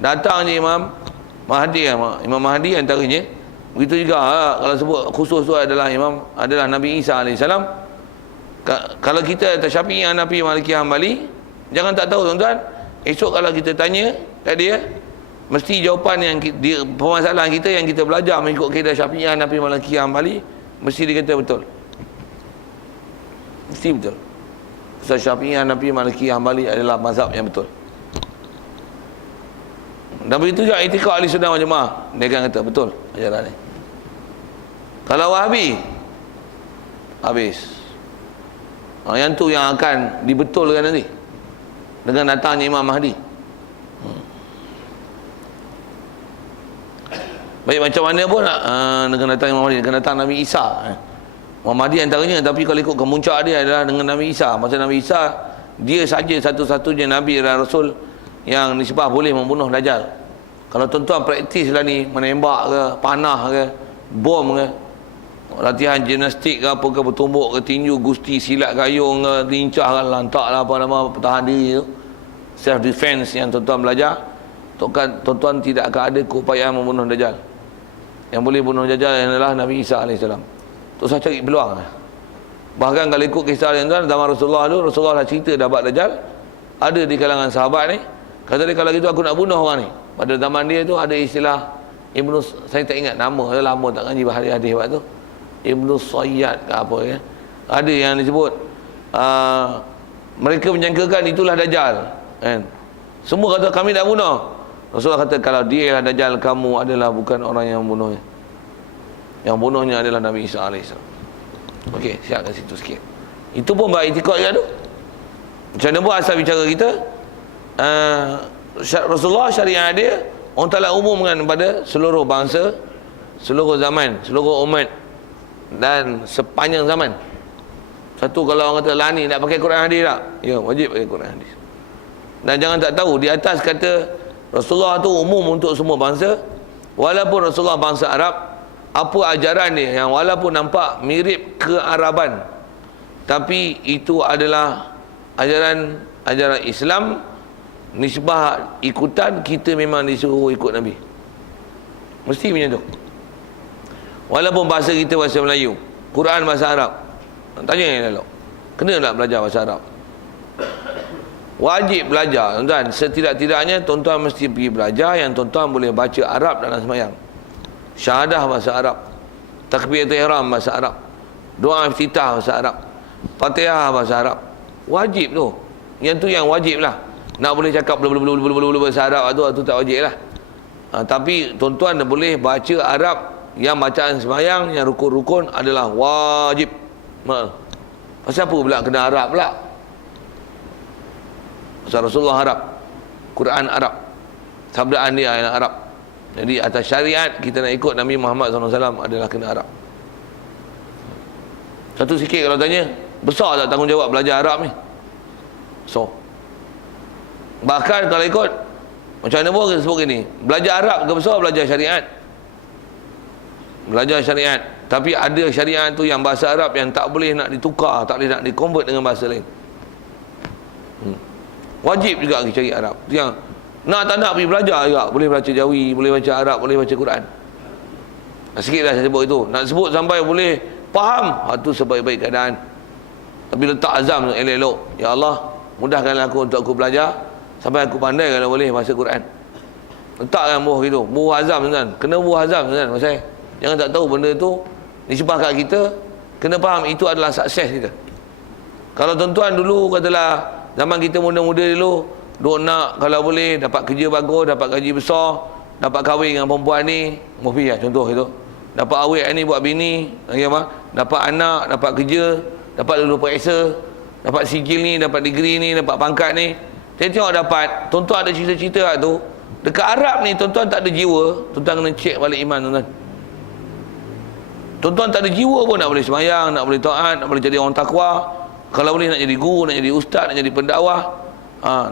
Datang je Imam Mahdi, Imam Mahdi antaranya. Begitu juga kalau sebut khusus tu adalah Nabi Isa AS. Kalau kita Syafi'i, Hanafi, Maliki, Hambali, jangan tak tahu tuan-tuan. Esok kalau kita tanya kat dia, mesti jawapan yang permasalahan kita yang kita belajar mengikut kaedah Syafi'i, Hanafi, Maliki, Hambali, mesti dia kata betul. Mesti betul. Sebab Syafi'i, Hanafi, Maliki, Hambali adalah mazhab yang betul. Dan begitu juga itikad ahli sunnah wal jamaah, dia akan kata betul ajaran ni. Kalau Wahabi, habis. Yang tu yang akan dibetulkan nanti dengan datangnya Imam Mahdi. Baik macam mana pun dengan datang Imam Mahdi, dengan datang Nabi Isa. Imam Mahdi antaranya, tapi kalau ikut kemuncak dia adalah dengan Nabi Isa. Masa Nabi Isa, dia saja satu-satunya Nabi dan Rasul yang nisbah boleh membunuh Dajjal. Kalau tuan-tuan praktis lah ni, menembak ke, panah ke, bom ke, latihan gimnastik ke apa ke, bertumbuk ke, tinju, gusti, silat gayung ke, lincah ke, lantak lah apa nama, pertahan diri tu, self defense yang tuan-tuan belajar, tuan-tuan tidak akan ada keupayaan membunuh Dajjal. Yang boleh bunuh Dajjal adalah Nabi Isa AS. Tu saya cari peluang. Bahkan kalau ikut kisah dia tuan, zaman Rasulullah tu, Rasulullah dah cerita dapat Dajjal, ada di kalangan sahabat ni kata dia, kalau gitu aku nak bunuh orang ni. Pada zaman dia tu ada istilah Ibnu, saya tak ingat nama, dah lama tak ngaji hadis waktu tu, Ibnu Sayyad ke apa ya, ada yang disebut mereka menyangkakan itulah Dajjal kan. Semua kata kami nak bunuh. Rasulullah kata, kalau dia lah Dajjal, kamu adalah bukan orang yang membunuhnya. Yang bunuhnya adalah Nabi Isa AS. Okey, siapkan situ sikit. Itu pun baik itikad kan tu. Macam mana pun asal bicara kita, Rasulullah syariat dia orang Ta'ala umumkan pada seluruh bangsa, seluruh zaman, seluruh umat dan sepanjang zaman. Satu, kalau orang kata lani nak pakai Quran hadis tak? Ya, wajib pakai Quran hadis. Dan jangan tak tahu, di atas kata Rasulullah tu umum untuk semua bangsa. Walaupun Rasulullah bangsa Arab, apa ajaran dia yang walaupun nampak mirip kearaban, tapi itu adalah ajaran Islam, nisbah ikutan, kita memang disuruh ikut Nabi. Mesti macam tu. Walaupun bahasa kita bahasa Melayu, Quran bahasa Arab. Tanya yang lalu, kena tak belajar bahasa Arab? Wajib belajar tuan-tuan. Setidak-tidaknya tuan-tuan mesti pergi belajar yang tuan-tuan boleh baca Arab dalam sembahyang. Syahadah bahasa Arab, takbiratul ihram bahasa Arab, doa iftitah bahasa Arab, Fatihah bahasa Arab. Wajib tu. Yang tu yang wajib lah. Nak boleh cakap bela bahasa Arab tu tak wajib lah. Tapi tuan-tuan boleh baca Arab, yang bacaan sembahyang, yang rukun-rukun adalah wajib. Pasal apa pula kena Arab pula? Pasal Rasulullah Arab, Quran Arab, sabdaan dia yang Arab. Jadi atas syariat kita nak ikut Nabi Muhammad SAW adalah kena Arab. Satu sikit kalau tanya, besar tak tanggungjawab belajar Arab ni? So, bahkan kalau ikut, macam mana pun kita sebut gini, belajar Arab ke besar belajar syariat? Belajar syariat. Tapi ada syariat tu yang bahasa Arab yang tak boleh nak ditukar, tak boleh nak di-convert dengan bahasa lain. Wajib juga kita cari Arab. Yang nak tak nak pergi belajar juga, boleh baca Jawi, boleh baca Arab, boleh baca Quran. Sikit dah saya sebut itu. Nak sebut sampai boleh faham, itu sebaik-baik keadaan. Tapi letak azam elok-elok. Ya Allah, mudahkanlah aku untuk aku belajar sampai aku pandai kalau boleh bahasa Quran. Letakkan buah gitu, buah azam tuan. Kena buah azam tuan. Pasal jangan tak tahu benda tu nisbah kat kita, kena faham itu adalah sukses kita. Kalau tuan-tuan dulu katalah zaman kita muda-muda dulu, duk nak kalau boleh dapat kerja bagus, dapat gaji besar, dapat kahwin dengan perempuan ni, Mufi lah contoh itu. Dapat awet ni buat bini, dapat anak, dapat kerja, dapat lulus periksa, dapat sijil ni, dapat degree ni, dapat pangkat ni. Tengok dapat, tuan-tuan ada cerita-cerita tu. Dekat Arab ni tuan-tuan tak ada jiwa, tuan-tuan kena cek balik iman tuan-tuan. Tuan-tuan tak ada jiwa pun nak boleh sembahyang, nak boleh taat, nak boleh jadi orang takwa. Kalau boleh nak jadi guru, nak jadi ustaz, nak jadi pendakwah,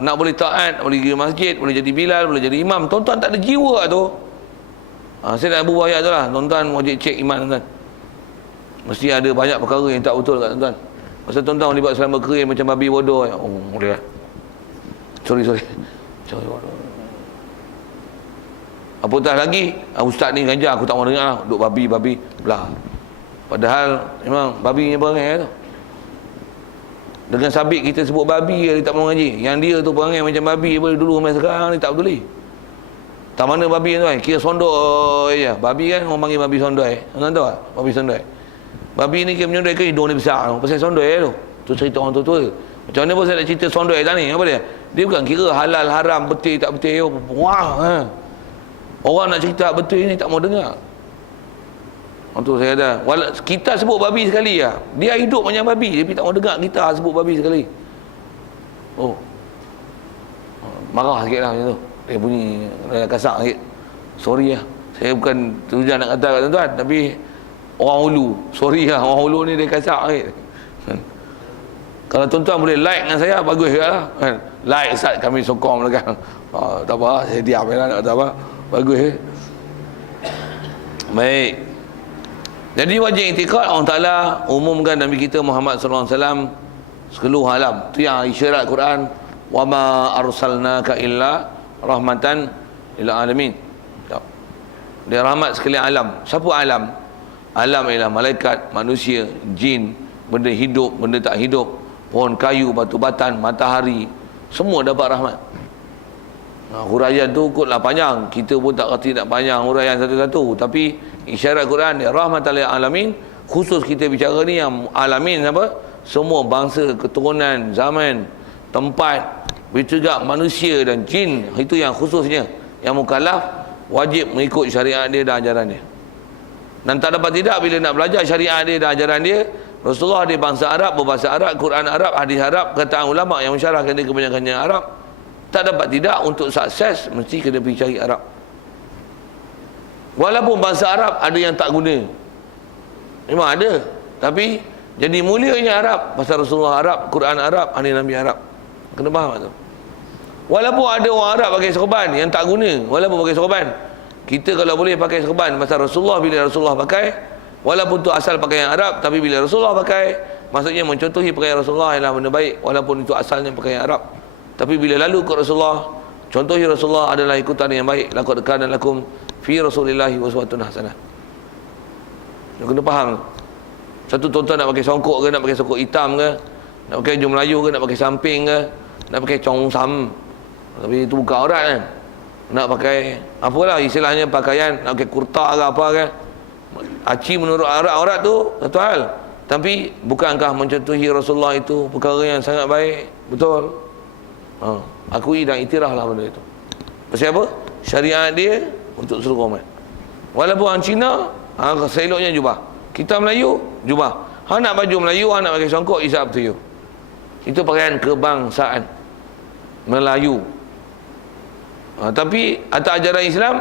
nak boleh taat, nak boleh pergi masjid, boleh jadi bilal, boleh jadi imam. Tuan-tuan tak ada jiwa tu. Saya nak buat ayat tu lah. Tuan-tuan wajib cek iman tuan-tuan. Mesti ada banyak perkara yang tak betul kat tuan-tuan. Masa tuan-tuan libat selama kering macam babi bodoh. Oh, boleh lah. Sorry. Apatah lagi ustaz ni ngajar aku tak mau dengar, duk babi belah. Padahal memang babi ni perangai tu. Dengan sabit kita sebut babi dia tak mau ngaji. Yang dia tu perangai macam babi dulu sampai sekarang ni tak peduli. Tak mana babi tu kan, kira sondoi je. Babi kan orang panggil babi sondoi. Tuan tahu tak? Babi sondoi. Babi ni kira menyondoi ke hidung dia besar tu. Pasal sondoi tu. Tu cerita orang tua-tua. Macam mana pun saya nak cerita sondoi tak ni? Apa dia? Dia bukan kira halal, haram, betul, tak betul. Wah. Orang nak cerita betul ni tak mau dengar. Itu saya kata, kita sebut babi sekali lah. Dia hidup macam babi, tapi tak mau dengar kita sebut babi sekali. Oh. Marah sikit lah macam tu. Dia bunyi kasar sikit. Sorry lah. Saya bukan tujuan nak kata kat tuan-tuan, tapi orang Hulu. Sorry lah, orang Hulu ni dia kasar sikit. Kalau tuan-tuan boleh like dengan saya, bagus juga lah. Like Ustaz, kami sokong belakang. Tak apa, saya diam lah, tak apa. Bagus. Baik. Jadi wajib i'tiqad Allah Ta'ala umumkan Nabi kita Muhammad sallallahu alaihi wasallam seluruh alam. Itu yang isyarat Quran, wa ma arsalnaka illa rahmatan lil alamin. Dia rahmat sekalian alam. Siapa alam? Alam ialah malaikat, manusia, jin, benda hidup, benda tak hidup, pohon kayu, batu batan, matahari, semua dapat rahmat. Huraian tu ikutlah panjang. Kita pun tak kerti nak panjang huraian satu-satu. Tapi isyarat Quran dia rahmatan lil alamin. Khusus kita bicara ni yang alamin apa? Semua bangsa, keturunan, zaman, tempat, begitu juga manusia dan jin. Itu yang khususnya. Yang mukallaf wajib mengikut syariat dia dan ajaran dia. Dan tak dapat tidak bila nak belajar syariat dia dan ajaran dia. Rasulullah dia bangsa Arab, berbahasa Arab, Quran Arab, hadis Arab, kataan ulama yang mensyarahkan dia kebanyakannya Arab. Tak dapat tidak untuk sukses mesti kena pergi cari Arab. Walaupun bahasa Arab ada yang tak guna, memang ada, tapi jadi mulianya Arab pasal Rasulullah Arab, Quran Arab, hadis Nabi Arab. Kena faham tu. Walaupun ada orang Arab pakai serban yang tak guna, walaupun pakai serban, kita kalau boleh pakai serban pasal Rasulullah, bila Rasulullah pakai, walaupun tu asal pakaian Arab, tapi bila Rasulullah pakai, maksudnya mencontohi pakaian Rasulullah ialah benda baik, walaupun itu asalnya pakaian Arab. Tapi bila lalu ke Rasulullah, contohi Rasulullah adalah ikutan yang baik. Laqad kana lakum fi Rasulillahi uswatun hasanah. Kena faham. Satu tuan-tuan nak pakai songkok ke, nak pakai songkok hitam ke, nak pakai baju Melayu ke, nak pakai samping ke, nak pakai congsam, tapi itu bukan aurat kan. Nak pakai apalah istilahnya pakaian, nak pakai kurta ke apa ke, aci menurut aurat tu satu hal. Tapi bukankah mencontohi Rasulullah itu perkara yang sangat baik? Betul. Akui dan iktiraflah benda itu. Pasal apa? Syariat dia untuk seluruh umat. Walaupun orang Cina, seloknya jubah. Kita Melayu, jubah. Hang nak baju Melayu, hang nak pakai songkok, is up to you. Itu pakaian kebangsaan Melayu. Tapi atas ajaran Islam,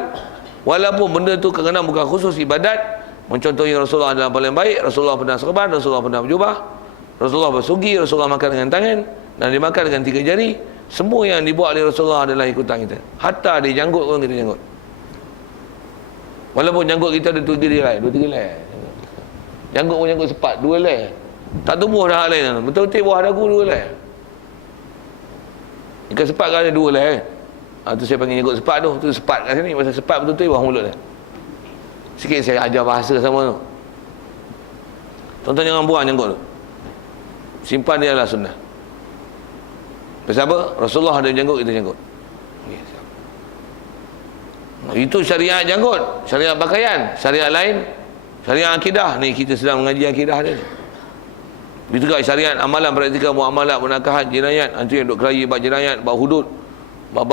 walaupun benda tu kadang-kadang bukan khusus ibadat, mencontohi Rasulullah adalah paling baik. Rasulullah pernah serban, Rasulullah pernah berjubah, Rasulullah bersugi, Rasulullah makan dengan tangan dan dimakan dengan 3 jari. Semua yang dibuat oleh Rasulullah adalah ikutan kita. Hatta dia janggut pun kita janggut. Walaupun janggut kita ada 2 helai, 2-3 helai. Janggut pun janggut sepat, 2 helai. Tak tumbuh dah hal lain. Betul-betul buah dagu 2 helai. Ikan sepat kan ada 2 helai. Tu saya panggil janggut sepat tu. Tu sepat kat sini. Pasal sepat betul-betul buah mulut dia. Sikit saya ajar bahasa sama tu. Tuan-tuan jangan buang janggut tu. Simpan dia adalah sunnah. Pasal apa? Rasulullah ada janggut, kita janggut. Itu syariat janggut, syariat pakaian, syariat lain, syariat akidah. Ni kita sedang mengaji akidah dia. Begitu juga syariat amalan, praktikal, muamalat, munakahat, jinayat. Itu yang duk kelahi bab jinayat, bab hudud, bab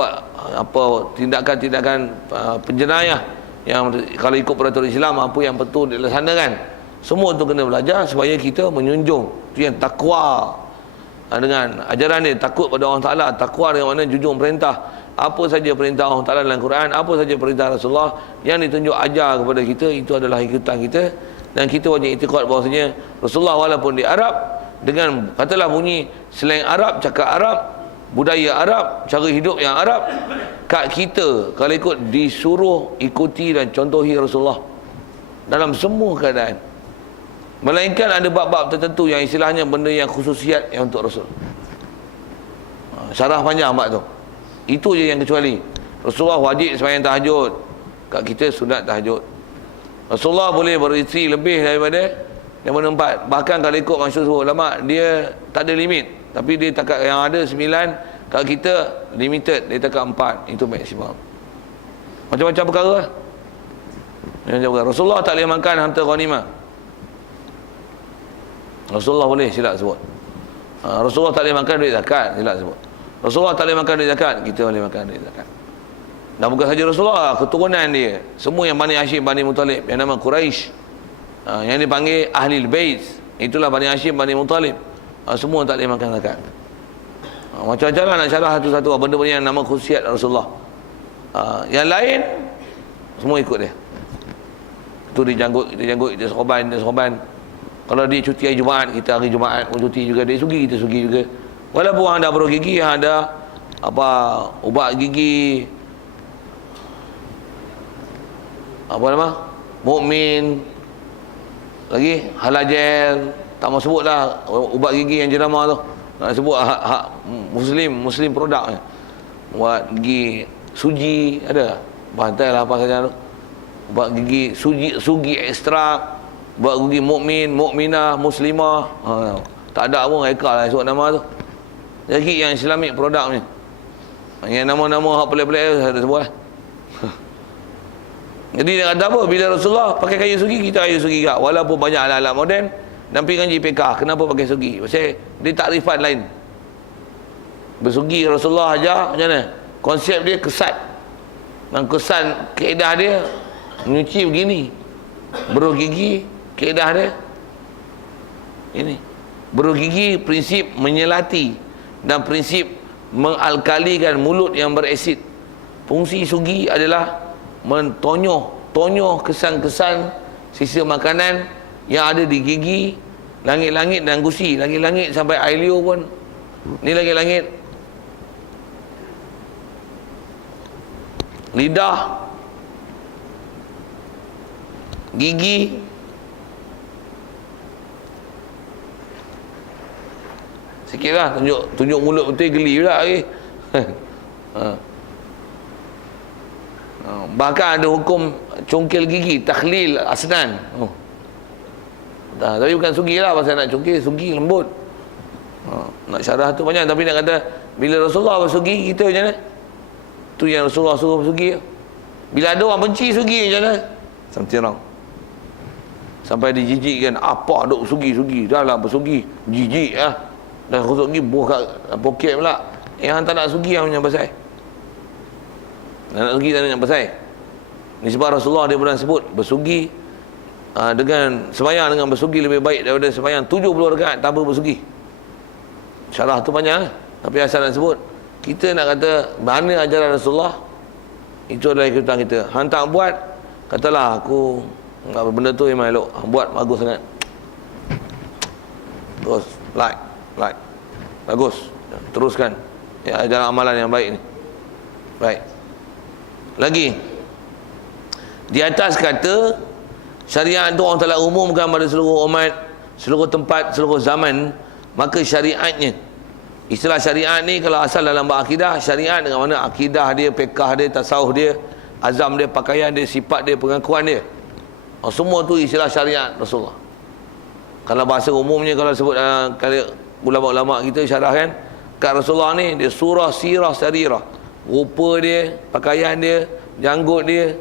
apa tindakan-tindakan penjenayah yang kalau ikut peraturan Islam apa yang betul dilaksanakan. Semua tu kena belajar supaya kita menjunjung. Itu yang takwa. Dengan ajaran dia, takut pada Allah Ta'ala. Takwa dengan mana junjung perintah. Apa saja perintah Allah Ta'ala dalam Quran, apa saja perintah Rasulullah yang ditunjuk ajar kepada kita, itu adalah ikutan kita. Dan kita wajib i'tiqad bahawasanya Rasulullah walaupun di Arab, dengan katalah bunyi slang Arab, cakap Arab, budaya Arab, cara hidup yang Arab, kat kita kalau ikut disuruh ikuti dan contohi Rasulullah dalam semua keadaan. Melainkan ada bab-bab tertentu yang istilahnya benda yang khususiat yang untuk Rasul. Syarah panjang bab tu. Itu je yang kecuali. Rasulullah wajib sembahyang tahajud. kat kita sunat tahajud. Rasulullah boleh beristeri lebih daripada 4. Bahkan kalau ikut masyhur ulama, dia tak ada limit, tapi dia takat yang ada 9, kat kita limited, dia takat 4, itu maksimum. Macam-macam perkara lah. Rasulullah tak boleh makan harta ghanimah. Rasulullah boleh, silap sebut. Rasulullah tak boleh makan duit zakat, silap sebut. Rasulullah tak boleh makan duit zakat, kita boleh makan duit zakat. Dan bukan saja Rasulullah, keturunan dia, semua yang Bani Hashim, Bani Muttalib, yang nama Quraisy, yang dipanggil Ahlul Bait, itulah Bani Hashim, Bani Muttalib, semua tak boleh makan zakat. Macam-macam lah nak syarah satu-satu benda-benda yang nama khusiat Rasulullah. Yang lain semua ikut dia. Tu dia janggut, kita sorban. Kalau dia cuti hari Jumaat, kita hari Jumaat pun cuti juga. Dia sugi, kita sugi juga. Walaupun orang ada beruh gigi, yang ada ubat gigi, Mukmin, lagi halal, tak mau sebut lah ubat gigi yang jenama tu. Nak sebut Muslim produk ni. Ubat gigi suji ada. Bantai lah apa saja tu. Ubat gigi sugi ekstrak, ubat gigi mukmin, mukminah, muslimah. Tak ada pun reka lah sebut nama tu. Jadi yang Islamic produk ni. Yang nama-nama hak pelik-pelik tu ada sebut lah. Jadi dia kata apa? Bila Rasulullah pakai kayu sugi, kita kayu sugi juga. Walaupun banyak alat-alat moden, dampingan JPK, kenapa pakai sugi? Pasal dia takrifan lain. Bersugi Rasulullah aja macam mana? Konsep dia kesat. Dan kesan kaedah dia nyuci begini. Beruh gigi, kaedah dia ini. Beruh gigi prinsip menyelati dan prinsip mengalkalikan mulut yang berasid. Fungsi sugi adalah mentonyoh kesan-kesan sisa makanan yang ada di gigi, langit-langit dan gusi. Langit-langit sampai air liur pun. Ni langit-langit. Lidah, gigi, sikitlah tunjuk mulut betul geli pula lagi. Bahkan ada hukum congkil gigi, takhlil asnan. Tapi bukan sugi lah, pasal nak congkil, sugi lembut. Nak syarah tu banyak, tapi nak kata bila Rasulullah bersugi, kita macam mana? Tu yang Rasulullah suruh bersugi. Bila ada orang benci sugi macam mana? Something wrong. Sampai dijijikkan, apa duk sugi-sugi, dah lah bersugi, jijik lah. Dah sugi buah kat poket pula. Yang tak nak sugi yang pasal. Nak sugi tak nak pasal. Ni sebab Rasulullah dia pernah sebut bersugi dengan sembahyang dengan bersugi lebih baik daripada sembahyang 70 rakaat tanpa bersugi. Syarah tu banyak, tapi asal nak sebut, kita nak kata mana ajaran Rasulullah, itu adalah ikutan kita. Hang tak buat, katalah aku benda tu memang elok, buat bagus sangat. Terus like bagus, teruskan ya, ajaran amalan yang baik ni. Baik. Lagi di atas kata syariat itu orang telah umumkan pada seluruh umat, seluruh tempat, seluruh zaman. Maka syariatnya, istilah syariat ni kalau asal dalam bab akidah, syariat dengan mana akidah dia, fiqh dia, tasawuf dia, azam dia, pakaian dia, sifat dia, pengakuan dia, semua tu istilah syariat Rasulullah. Kalau bahasa umumnya, kalau sebut kali ulama-ulama kita syarahkan kat Rasulullah ni, dia surah sirah sarirah, rupa dia, pakaian dia, janggut dia,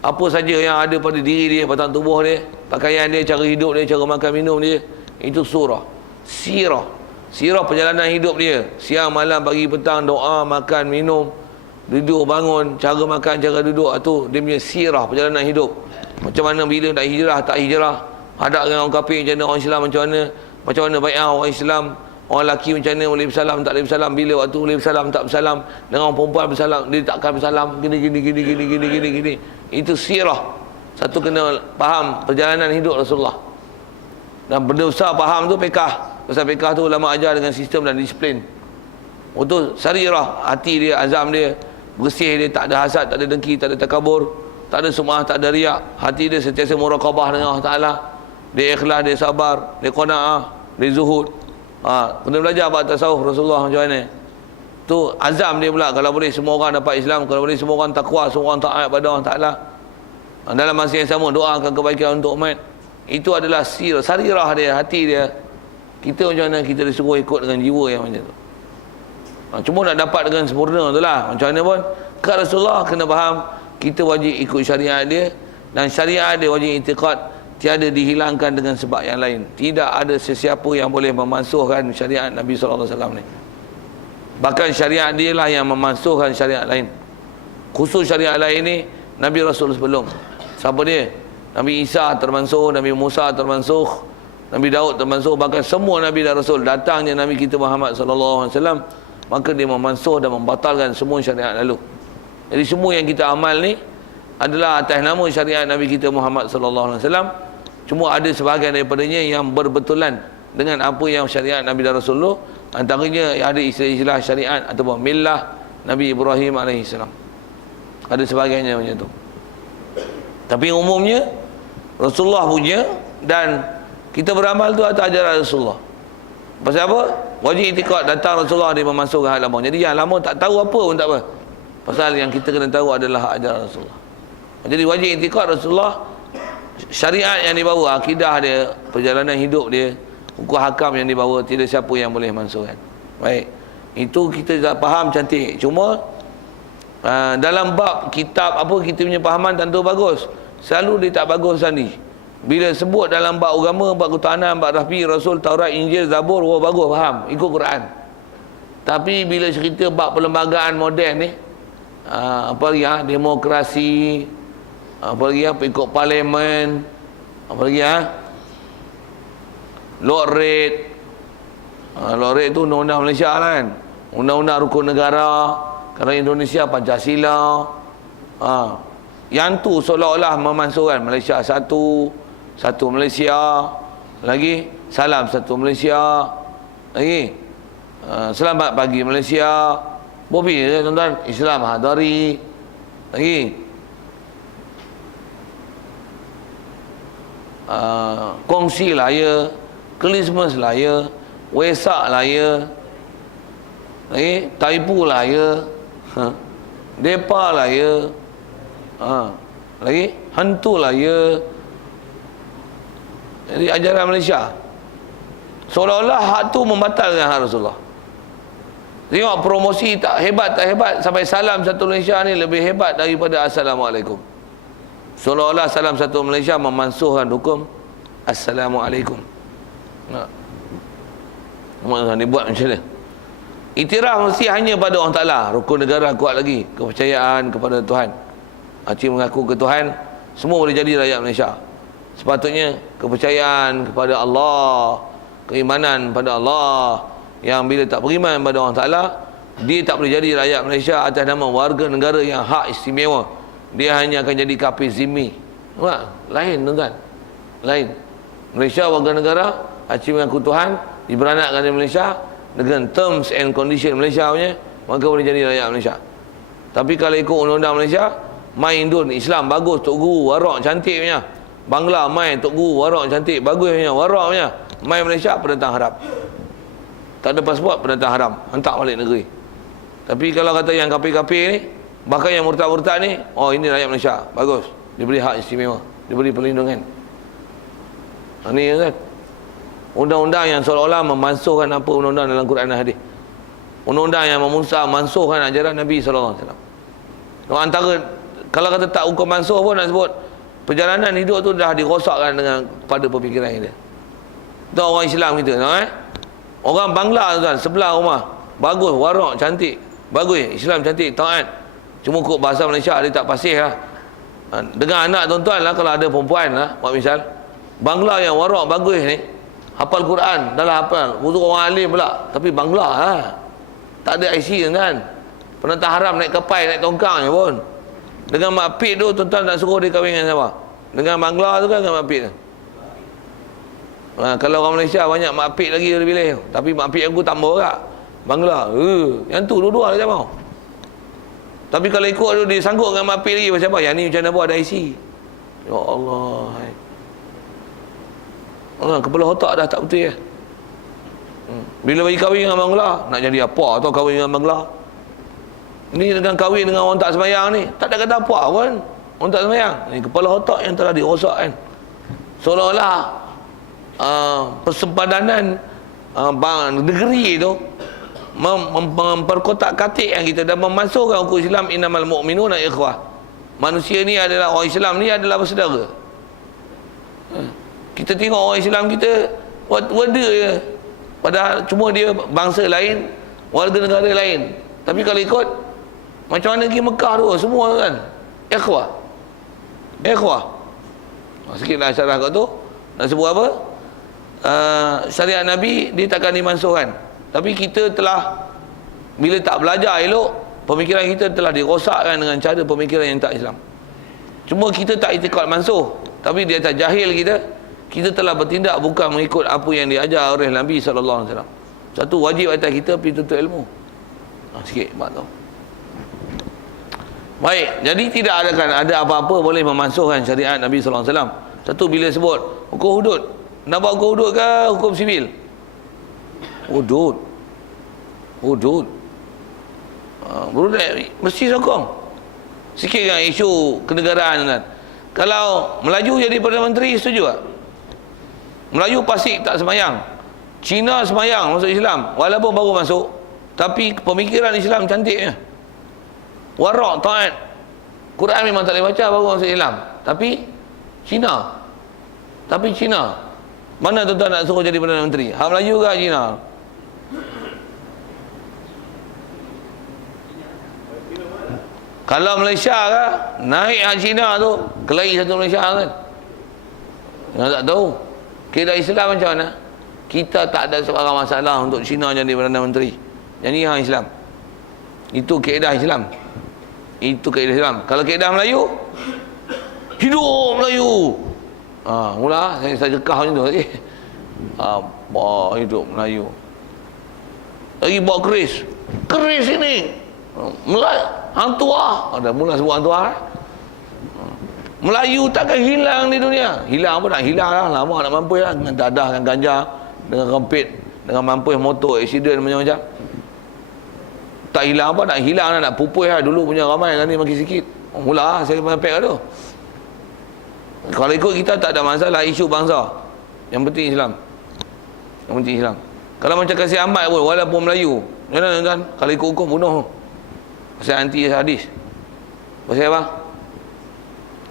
apa saja yang ada pada diri dia, batang tubuh dia, pakaian dia, cara hidup dia, cara makan minum dia, itu surah. Sirah perjalanan hidup dia, siang malam pagi petang, doa, makan minum, duduk bangun, cara makan, cara duduk, itu dia punya sirah perjalanan hidup. Macam mana bila nak hijrah, tak hijrah, hadap dengan orang kafir macam mana, orang Islam macam mana bai'ah orang Islam, orang lelaki macam mana boleh bersalam, tak boleh bersalam, bila waktu boleh bersalam, tak bersalam, dengan orang perempuan bersalam, dia takkan bersalam, gini. Itu sirah. Satu kena faham perjalanan hidup Rasulullah. Dan benda besar faham tu fiqh. Pasal fiqh tu ulama ajar dengan sistem dan disiplin. Untuk sarirah, hati dia, azam dia bersih, dia tak ada hasad, tak ada dengki, tak ada takabur, tak ada sum'ah, tak ada riak. Hati dia sentiasa muraqabah dengan Allah Ta'ala. Dia ikhlas, dia sabar, dia qanaah, dia zuhud. Kena belajar bab tasawuf Rasulullah macam mana. Tu azam dia pula. Kalau boleh semua orang dapat Islam, kalau boleh semua orang takwa, semua orang taat pada Allah Ta'ala, dalam masa yang sama doakan kebaikan untuk umat. Itu adalah sarirah dia, hati dia. Kita macam mana kita disuruh ikut dengan jiwa yang macam tu. Cuma nak dapat dengan sempurna tu lah. Macam mana pun kat Rasulullah kena faham kita wajib ikut syariat dia, dan syariat dia wajib i'tiqad, tiada dihilangkan dengan sebab yang lain. Tidak ada sesiapa yang boleh memansuhkan syariat Nabi SAW ni. Bahkan syariat dia lah yang memansuhkan syariat lain. Khusus syariat lain ni Nabi Rasul sebelum. Siapa dia? Nabi Isa termansuh, Nabi Musa termansuh, Nabi Daud termansuh, bahkan semua Nabi dan Rasul. Datangnya Nabi kita Muhammad SAW, maka dia memansuh dan membatalkan semua syariat lalu. Jadi semua yang kita amal ni adalah atas nama syariat Nabi kita Muhammad SAW. Cuma ada sebahagian daripadanya yang berbetulan dengan apa yang syariat Nabi dan Rasulullah. Antaranya ada istilah-istilah syariat ataupun millah Nabi Ibrahim AS. Ada sebahagiannya macam tu. Tapi umumnya Rasulullah punya, dan kita beramal tu atas ajaran Rasulullah. Pasal apa? Wajib i'tiqad, datang Rasulullah dia memasukkan hak lama. Jadi yang lama tak tahu apa pun tak apa. Pasal yang kita kena tahu adalah hak ajaran Rasulullah. Jadi wajib i'tiqad Rasulullah, syariat yang dibawa, akidah dia, perjalanan hidup dia, hukum hakam yang dibawa, tidak siapa yang boleh mansuhkan. Baik. Itu kita tak faham cantik. Cuma dalam bab kitab apa kita punya fahaman tentu bagus. Selalu dia tak bagus tadi. Bila sebut dalam bab agama, bab ketahanan, bab rafi, Rasul, Taurat, Injil, Zabur, bagus faham, ikut Quran. Tapi bila cerita bab perlembagaan moden ni, apa lagi demokrasi, apa lagi ikut parlimen, apa lagi Lord Rate. Lord Rate tu undang-undang Malaysia lah kan, undang-undang rukun negara. Kalau Indonesia Pancasila. Yang tu seolah-olah memansuhkan Malaysia satu Malaysia, lagi salam satu Malaysia, lagi selamat pagi Malaysia, bobi tuan-tuan, Islam hadari, lagi kongsi lah ya, Christmas lah ya, Wesak lah ya, lagi Taipu lah ya, Depa lah ya, lagi hantu lah ya. Jadi ajaran Malaysia seolah-olah hak tu membatalkan hak Rasulullah. Tengok promosi tak hebat sampai salam satu Malaysia ni lebih hebat daripada Assalamualaikum. Seolah-olah salam satu Malaysia memansuhkan hukum Assalamualaikum. Mana dibuat macam ni? Iktiraf mesti hanya pada Allah Ta'ala. Rukun negara kuat lagi, kepercayaan kepada Tuhan. Acik mengaku ke Tuhan, semua boleh jadi rakyat Malaysia. Sepatutnya kepercayaan kepada Allah, keimanan pada Allah, yang bila tak beriman pada Allah Ta'ala, dia tak boleh jadi rakyat Malaysia atas nama warga negara yang hak istimewa. Dia hanya akan jadi kafir zimmi. Lain tuan-tuan, lain. Malaysia warga negara, acik mengaku Tuhan, diberanakkan di Malaysia dengan terms and condition Malaysia punya, maka boleh jadi rakyat Malaysia. Tapi kalau ikut undang-undang Malaysia, main Indon Islam bagus, Tok Guru warak cantik punya, Bangla main Tok Guru warak cantik bagus punya, warak punya, main Malaysia pendatang haram, tak ada pasport pendatang haram, hantar balik negeri. Tapi kalau kata yang kafir-kafir ni, bahkan yang murtad-murtad ni, oh ini rakyat Malaysia bagus, diberi hak istimewa, diberi perlindungan. Ni kan undang-undang yang seolah-olah memansuhkan apa undang-undang dalam Quran dan hadis. Undang-undang yang memansuhkan ajaran Nabi SAW. Antara, kalau kata tak hukum mansuh pun nak sebut, perjalanan hidup tu dah dirosakkan dengan pada pemikiran kita. Tu orang Islam kita, orang Bangla tuan, sebelah rumah, bagus, warak, cantik, bagus, Islam cantik, taat. Cuma kok bahasa Malaysia dia tak pasih lah. Dengan anak tuan-tuan lah, kalau ada perempuan lah, buat misal, Bangla yang warak bagus ni, hafal Quran, dah lah hafal, untuk orang alim pula, tapi Bangla lah, tak ada IC kan, penentang haram naik kepai, naik tongkang je pun. Dengan Mak Pit tu, tuan-tuan tak suruh dia kahwin dengan siapa? Dengan Bangla tu kan, dengan Mak Pit tu. Kalau orang Malaysia banyak Mak Pit lagi dia pilih, tapi Mak Pit aku tambah tak Bangla, yang tu dua-dua dia tak mau. Tapi kalau ikut tu, dia sanggup dengan Mak Pit lagi, macam apa? Yang ni macam mana buat ada IC? Ya Allah, kepala otak dah tak betul ya. Bila bagi kahwin dengan Bangla, nak jadi apa atau kahwin dengan Bangla? Ni dengan kahwin dengan orang tak sembahyang ni, tak ada kata apa pun. Orang tak sembahyang. Ini kepala otak yang telah dirosak kan. Seolah-olah persempadanan negeri tu memperkotak-katikkan kita dan memasukkan hukum Islam, innamal mu'minuna ikhwah. Manusia ni adalah, orang Islam ni adalah bersaudara. Kita tengok orang Islam kita wada je, padahal cuma dia bangsa lain, warga negara lain. Tapi kalau ikut macam mana pergi Mekah tu semua kan ikhwah. Sikitlah syarah kat tu. Nak sebut apa? Syariat Nabi dia takkan dimansuhkan. Tapi kita telah, bila tak belajar elok, pemikiran kita telah dirosakkan dengan cara pemikiran yang tak Islam. Cuma kita tak itikad mansuh, tapi di atas jahil kita telah bertindak bukan mengikut apa yang diajar oleh Nabi SAW. Satu, wajib atas kita pergi tuntut ilmu. Sikit mak tahu. Baik, jadi tidak ada apa-apa boleh memansuhkan syariat Nabi SAW. Satu, bila sebut hukum hudud, nak buat hukum hudud ke hukum sivil? Hudud. Budak mesti sokong. Sikit dengan isu kenegaraan kan. Kalau Melayu jadi Perdana Menteri, setuju tak? Melayu pasti tak semayang. Cina semayang masuk Islam, walaupun baru masuk, tapi pemikiran Islam cantiknya. Warak, taat. Quran memang tak boleh baca, baru masuk Islam. Tapi Cina mana tuan-tuan nak suruh jadi Perdana Menteri? Hak Melayu ke Cina? Kalau Malaysia ke, naik hak Cina tu, kelahi satu Malaysia kan. Yang tak tahu keadaan Islam macam mana. Kita tak ada sebarang masalah untuk Cina jadi Perdana Menteri. Yang ni hak Islam. Itu keadaan Islam. Kalau keadaan Melayu, hidup Melayu. Mula saya cekah macam tu tadi. Hidup Melayu. Lagi bawa keris ini Melayu hantu ada mula sebut hantu Melayu takkan hilang di dunia. Hilang apa nak hilang lah, lama nak mampus lah, dengan dadah, dengan ganja, dengan rempit, dengan mampus motor, aksiden macam-macam. Tak hilang apa, nak hilang lah, nak pupus lah. Dulu punya ramai kan ni makin sikit. Mula saya mampus lah tu. Kalau ikut kita tak ada masalah isu bangsa. Yang penting Islam. Kalau macam Kasih Ahmad pun, walaupun Melayu, jangan kan, kalau ikut hukum bunuh. Pasal anti hadis. Pasal apa?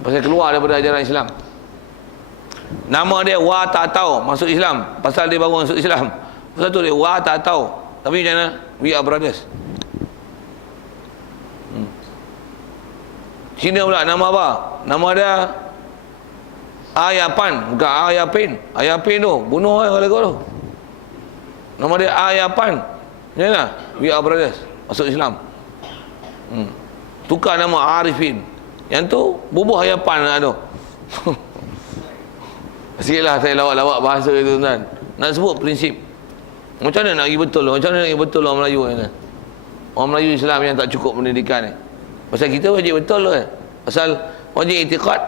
Pasal keluar daripada ajaran Islam. Nama dia Wa Tak Tahu masuk Islam, pasal dia baru masuk Islam. Pasal tu dia Wa Tak Tahu. Tapi macam mana? We are brothers. Cina pula nama apa? Nama dia Ayapan, bukan Ayapin. Ayapin tu bunuh orang kalau tu. Nama dia Ayapan. Macam mana? We are brothers. Masuk Islam. Tukar nama Arifin. Yang tu bubuh Ayapan lah tu. Sikitlah saya lawak-lawak bahasa itu kan. Nak sebut prinsip. Macam mana nak pergi betul? Macam mana nak pergi betul orang Melayu ni? Orang Melayu Islam yang tak cukup pendidikan ni. Pasal kita wajib betul kan. Pasal wajib itikad.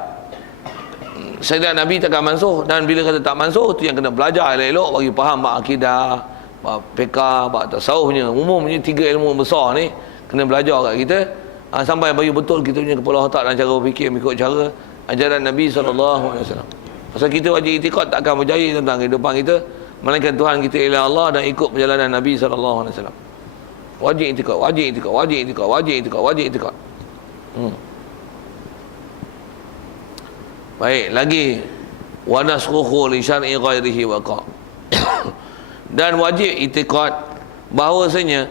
Syariat Nabi takkan mansuh, dan bila kata tak mansuh tu yang kena belajar elok-elok bagi faham bab akidah, bab fiqh, bab tasawufnya. Umumnya 3 ilmu besar ni kena belajar kat kita sampai bagi betul kita punya kepala otak dan cara berfikir mengikut cara ajaran Nabi SAW. Pasal kita wajib itikad takkan berjaya tentang kehidupan kita melainkan Tuhan kita ialah Allah dan ikut perjalanan Nabi SAW. Wajib itikad. Baik, lagi wa nasruhu li syar'i ghairihi waqa. Dan wajib itikad bahawasanya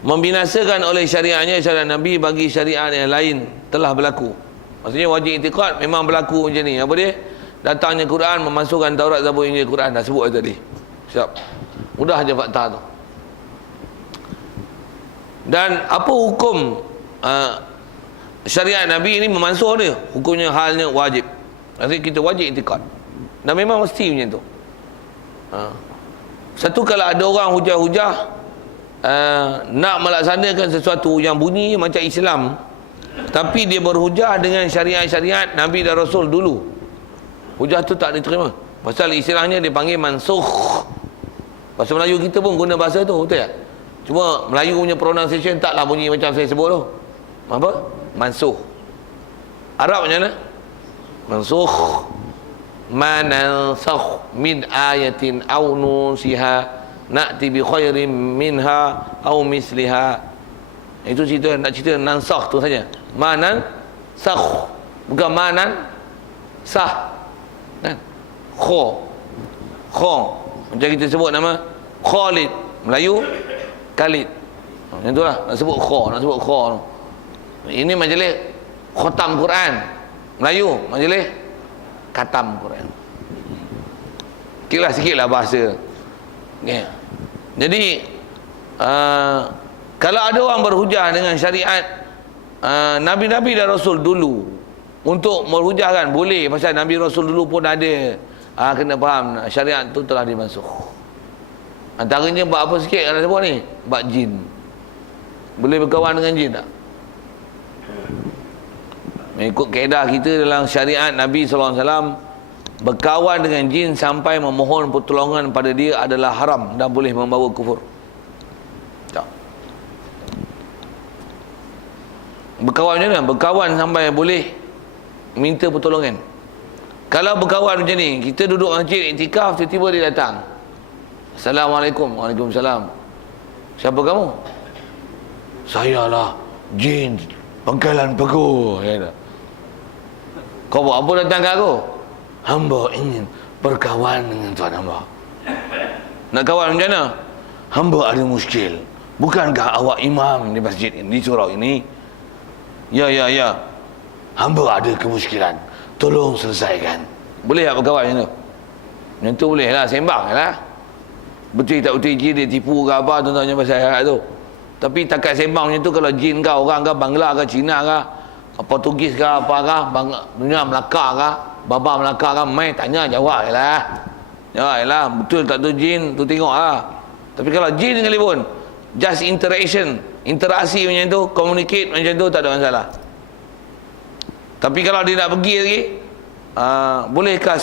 membinasakan oleh syariatnya syariat Nabi bagi syariat yang lain telah berlaku. Maksudnya wajib itikad memang berlaku macam ni. Apa dia? Datangnya Quran memasukkan Taurat, Zabur, Injil, Quran. Dah sebut tadi. Siap. Mudah aja fakta tu. Dan apa hukum syariat Nabi ini memansuh dia? Hukumnya halnya wajib. Maksudnya kita wajib itikad. Dan memang mesti macam tu. Satu, kalau ada orang hujah-hujah nak melaksanakan sesuatu yang bunyi macam Islam, tapi dia berhujah dengan syariat-syariat Nabi dan Rasul dulu, hujah tu tak diterima. Pasal istilahnya dia panggil mansukh. Bahasa Melayu kita pun guna bahasa tu, betul tak? Cuma Melayu punya pronunciation taklah bunyi macam saya sebut tu. Apa? Mansukh. Arab macam mana? Mansukh. Ma nansakh min ayatin aw nusiha na'ti bi khairin minha aw misliha. Itu cerita, nak cerita nansakh tu saja. Ma nansakh, bukan ma nansah. Kan? Kho. Macam kita sebut nama Khalid, Melayu Khalid. Macam itulah nak sebut kho. Ini majlis khatam Quran. Melayu majlis khatam Quran. Sikitlah bahasa. Okay. Jadi kalau ada orang berhujah dengan syariat Nabi-Nabi dan Rasul dulu, untuk merhujahkan boleh, pasal Nabi Rasul dulu pun ada. Kena faham syariat tu telah dimansukh. Antaranya bab apa sikit yang sebut ni? Bab jin. Boleh berkawan dengan jin tak? Mengikut kaedah kita dalam syariat Nabi SAW, berkawan dengan jin sampai memohon pertolongan pada dia adalah haram dan boleh membawa kufur. Tak. Berkawan macam mana? Berkawan sampai boleh minta pertolongan. Kalau berkawan macam ni, kita duduk masjid iktikaf, tiba-tiba dia datang. Assalamualaikum. Waalaikumsalam. Siapa kamu? Saya lah jin Pangkalan Peguh. Kau buat apa datang ke aku? Hamba ingin berkawan dengan tuan hamba. Nak kawan macam mana? Hamba ada muskil. Bukankah awak imam di masjid ini, di surau ini? Ya. Hamba ada kemuskilan. Tolong selesaikan. Boleh tak berkawan macam tu? Macam tu boleh lah, sembang lah. Betul tak betul jin dia tipu ke apa, tuan-tuan pasal ayat tu. Tapi takat sembang macam tu, kalau jin kau orang ke Bangla ke Cina ke Portugis ke apa ke dunia Melaka ke Baba Melaka ke, mai tanya jawab jelah. Yalah, betul tak tu jin tu, tengok lah. Tapi kalau jin sekalipun just interaksi macam tu, communicate macam tu, tak ada masalah. Tapi kalau dia nak pergi lagi, bolehkah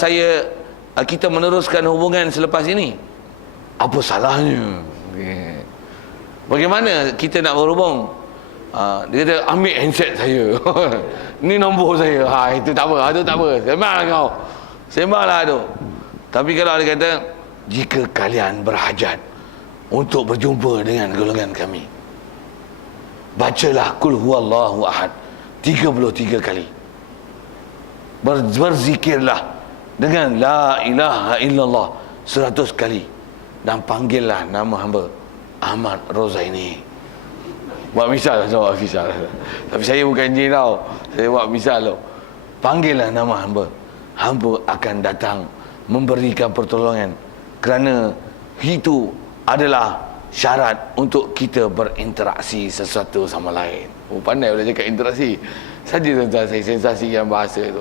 kita meneruskan hubungan selepas ini? Apa salahnya? Bagaimana kita nak berhubung? Dia kata, ambil handset saya. Ni nombor saya. Itu tak apa. Sembanglah kau. Sembanglah tu. Tapi kalau dia kata, jika kalian berhajat untuk berjumpa dengan golongan kami, bacalah Qul huwallahu ahad 33 kali. Berzikirlah dengan la ilaha illallah 100 kali. Dan panggillah nama hamba Ahmad Rozaini. Buat misal. Tapi saya bukan jin tau. Saya buat misal tau. Panggillah nama hamba. Hamba akan datang memberikan pertolongan. Kerana itu adalah syarat untuk kita berinteraksi sesuatu sama lain. Pandai boleh cakap interaksi. Saja tuan-tuan, saya sensasikan bahasa tu.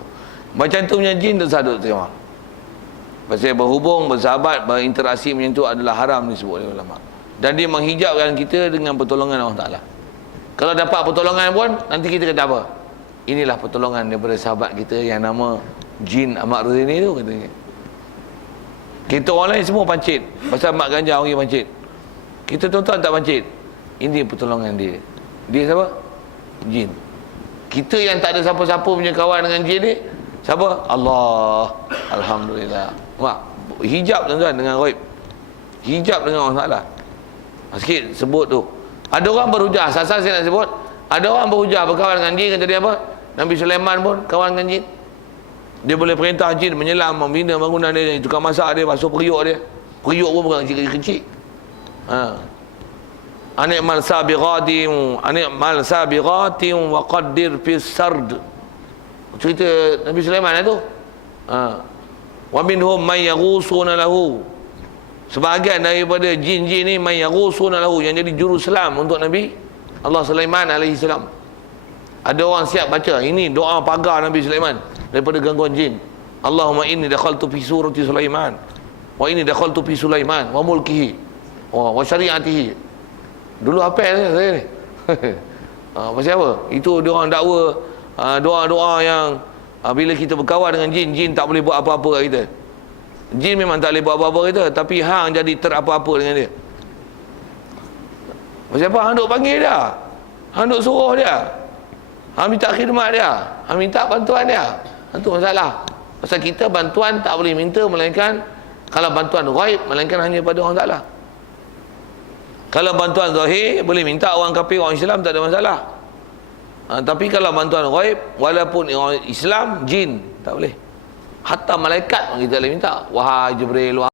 Macam tu punya jin tu sadut terima. Pasal berhubung, bersahabat, berinteraksi macam tu adalah haram disebut oleh ulama. Dan dia menghijabkan kita dengan pertolongan Allah Ta'ala. Kalau dapat pertolongan pun, nanti kita kata apa? Inilah pertolongan daripada sahabat kita yang nama Jin Ahmad Ruzini tu, katanya. Kita orang lain semua pancit. Pasal Mak Ganjar orang pancit. Kita tuan-tuan tak pancit. Ini pertolongan dia. Dia siapa? Jin. Kita yang tak ada siapa-siapa punya kawan dengan jin ni, siapa? Allah. Alhamdulillah. Wah, hijab tuan-tuan dengan ghaib. Hijab dengan Allah Ta'ala. Sikit sebut tu. Ada orang berhujah, asal saya nak sebut, ada orang berhujah berkawan dengan jin, kata dia apa? Nabi Sulaiman pun kawan dengan jin. Dia boleh perintah jin menyelam, membina bangunan dia, tukang masak dia, basuh periuk dia. Periuk pun bukan kecil-kecil. Anikmal sabiqatim wa qaddir fis sard. Cerita Nabi Sulaiman itu. Wa minhum may yaghusuna lahu. Sebahagian daripada jin-jin ni may yaghusuna lahu, yang jadi juru selam untuk Nabi Allah Sulaiman alaihi salam. Ada orang siap baca, ini doa pagar Nabi Sulaiman daripada gangguan jin. Allahumma inni dakhaltu fi surati Sulaiman wa inni dakhaltu fi Sulaiman wa mulkihi wa syariatihi. Dulu apa saya ni? Pasal apa? Itu dia orang dakwa doa-doa yang bila kita berkawan dengan jin, jin tak boleh buat apa-apa kat kita. Jin memang tak boleh buat apa-apa kat kita, tapi hang jadi terapa-apa dengan dia. Pasal apa? Hang duk panggil dia, hang duk suruh dia. Hang minta khidmat dia, hang minta bantuan dia. Itu masalah. Pasal kita bantuan tak boleh minta melainkan kalau bantuan ghaib, melainkan hanya pada orang Taala. Kalau bantuan zahir boleh minta orang kafir, orang Islam, tak ada masalah. Tapi kalau bantuan ghaib, walaupun orang Islam, jin, tak boleh. Hatta malaikat pun kita boleh minta. Wahai Jibril,